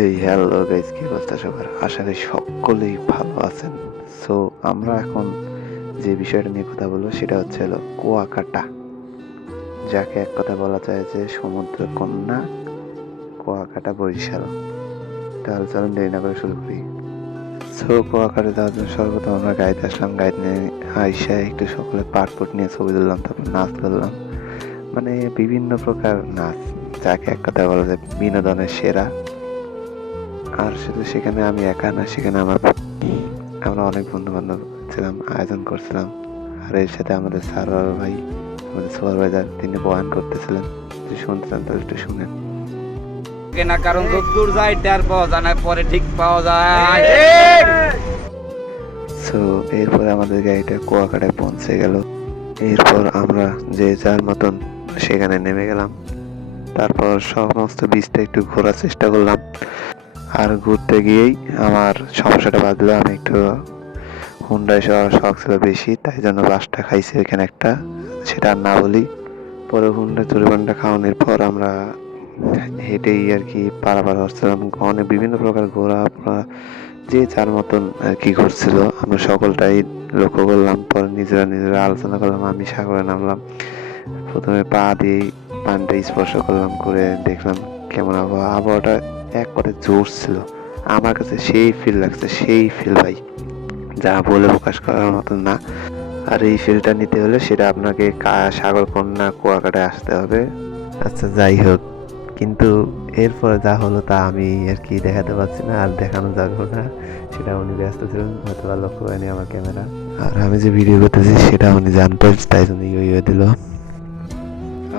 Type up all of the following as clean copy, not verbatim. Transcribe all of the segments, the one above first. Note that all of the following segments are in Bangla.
এই হ্যালো গাইস, কি অবস্থা সবার? আশা করি সকলেই ভালো আছেন। সো আমরা এখন যে বিষয়টা নিয়ে কথা বলবো সেটা হচ্ছে হলো কুয়াকাটা, যাকে এক কথা বলা যায় যে সমুদ্র কন্যা কুয়াকাটা বরিশাল। তাহলে চলুন দেরি না করে শুরু করি। সো কুয়াকাটা যাওয়ার জন্য সর্বপ্রথম আমরা গাড়িতে আসলাম। গাড়ি নিয়ে আইসা একটু সকলে পাটপট নিয়ে ছবি তুললাম, তারপর নাচ করলাম। মানে বিভিন্ন প্রকার নাচ, যাকে এক কথা বলা যায় বিনোদনের সেরা। আর শুধু সেখানে আমি একা না, সেখানে আমরা অনেক বন্ধু বান্ধব ছিলাম, আয়োজন করছিলাম। আর এর সাথে আমাদের স্যার ভাই, আমাদের সুপারভাইজার, তিনি বয়ান করতেছিলেন। যদি শুনতে চান তাহলে একটু শুনেন। না, কারণ দূর যায় টের পাওয়া যায় না, পরে ঠিক পাওয়া যায়। সো এরপর আমাদের গাড়িটা কুয়াকাটায় পৌঁছে গেল। এরপর আমরা যে যার মতন সেখানে নেমে গেলাম। তারপর সমস্ত বীজটা একটু ঘোরার চেষ্টা করলাম। আর ঘুরতে গিয়েই আমার সমস্যাটা বাঁধলো। আমি একটু হুন্ডায় শখ ছিল বেশি, তাই জন্য বাসটা খাইছি ওইখানে একটা, সেটা আর না বলি। পরে হুন্ডা চুরিবান্ডা খাওয়ানোর পর আমরা হেঁটেই আর কি পারাপার হচ্ছিলাম। অনেক বিভিন্ন প্রকার ঘোরা, যে যার মতন আর কি ঘুরছিল, আমরা সকলটাই লক্ষ্য করলাম। পরে নিজেরা আলোচনা করলাম। আমি সাগরে নামলাম, প্রথমে পা দিয়েই পানিটা স্পর্শ করলাম, করে দেখলাম কেমন আবহাওয়াটা এক কথায় জোর ছিল। আমার কাছে সেই ফিল লাগছে, সেই ফিল ভাই, যা বলে প্রকাশ করার মতন না। আর এই ফিলটা নিতে হলে সেটা আপনাকে সাগরকন্যা কুয়াকাটায় আসতে হবে। আচ্ছা, যাই হোক, কিন্তু এরপরে যা হলো তা আমি আর কি দেখাতে পারছি না, আর দেখানো যাবে না। সেটা উনি ব্যস্ত ছিলেন, হয়তো বা লক্ষ্য করেনি আমার ক্যামেরা। আর আমি যে ভিডিও করতেছি সেটা উনি জানতো, তাই জন্য ইয়ে দিল।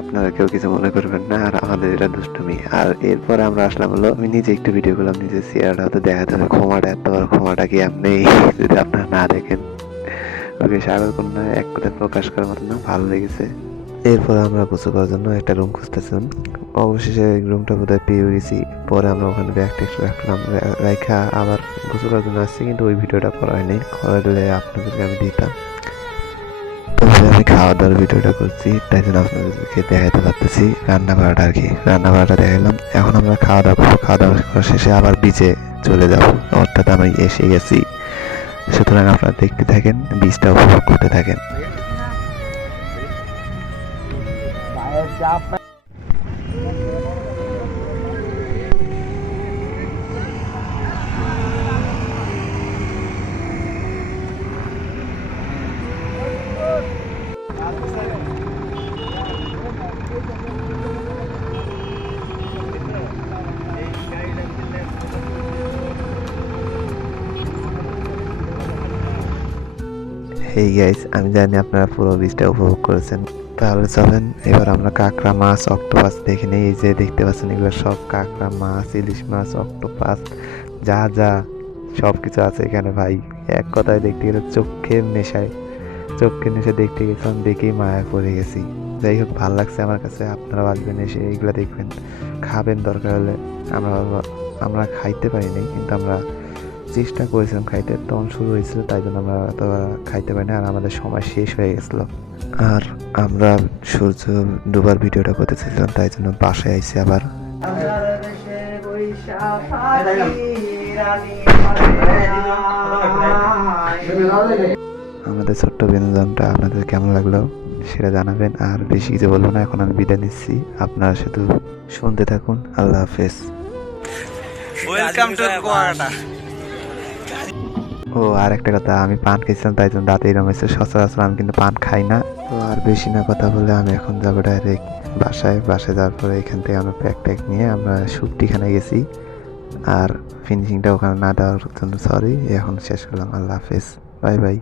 আপনারা কেউ কিছু মনে করবেন না, আর আমাদের এটা দুষ্টুমি। আর এরপরে আমরা আসলাম হলো, আমি নিজে একটু ভিডিও করলাম, নিজের চেহারাটা হয়তো দেখাতে হবে। ক্ষমাটা এত বড় ক্ষমাটা কি আপনি যদি আপনারা না দেখেন। ওকে সাগরকন্যা এক কথায় প্রকাশ করার মতো না, ভালো লেগেছে। এরপর আমরা গোসল করার জন্য একটা রুম খুঁজতেছিলাম। অবশেষে রুমটা বোধহয় পেয়ে গেছি। পরে আমরা ওখানে ব্যাগ টেক্স রাখলাম, রাখা আবার গোসল করার জন্য আসছি, কিন্তু ওই ভিডিওটা করা হয়নি। করলে আপনাদেরকে আমি দিতাম। তবে আমি খাওয়া দাওয়ার ভিডিওটা করছি, তাই জন্য আপনাদেরকে দেখাতে পারতেছি রান্না করাটা আর কি। রান্না করাটা দেখালাম। এখন আমরা খাওয়া দাওয়া করবো। খাওয়া দাওয়া করার শেষে আবার বিচে চলে যাব, অর্থাৎ আমি এসে গেছি। সুতরাং আপনারা দেখতে থাকেন, বীজটা উপভোগ করতে থাকেন। হেই গাইস, আমি জানি আপনারা পুরো বীজটা উপভোগ করেছেন। তাহলে চলেন এবার আমরা কাঁকড়া মাছ, অক্টোপাস দেখে নিই। এই যে দেখতে পাচ্ছেন, এগুলো সব কাঁকড়া মাছ, ইলিশ মাছ, অক্টোপাস, যা যা সব কিছু আছে এখানে ভাই। এক কথায় দেখতে গেলে চোখের নেশায় দেখতে গেছিলাম, দেখেই মায়া পড়ে গেছি। যাই হোক, ভালো লাগছে আমার কাছে। আপনারাও আসবেন, এসে এইগুলো দেখবেন, খাবেন দরকার হলে। আমরা আমরা খাইতে পারিনি, কিন্তু আমরা চেষ্টা করেছিলাম খাইতে, তখন শুরু হয়েছিল, তাই জন্য আমরা তো খাইতে পারিনি। আর আমাদের সময় শেষ হয়ে গেছিলো। আর আমরা সূর্য ডুবার ভিডিওটা করতে চাইছিলাম, তাই জন্য বাসায় আইসি আবার। আমাদের ছোট্ট বিনোদনটা আপনাদের কেমন লাগলো সেটা জানাবেন। আর বেশি কিছু বলবো না, এখন আমি বিদায় নিচ্ছি। আপনারা শুধু শুনতে থাকুন। আল্লাহ হাফেজ। Welcome to Kuakata. ও আর একটা কথা, আমি পান খেয়েছিলাম, তাই জন্য দাঁতে এরকম হয়েছে। সচরাচর আমি কিন্তু পান খাই না। তো আর বেশি না কথা বলে আমি এখন যাবো ডাইরেক্ট বাসায় যাওয়ার পরে এখান থেকে আমরা প্যাক ট্যাক নিয়ে আমরা সুপ্তিখানে গেছি। আর ফিনিশিংটা ওখানে না দেওয়ার জন্য সরি। এখন শেষ করলাম। আল্লাহ হাফেজ, বাই বাই।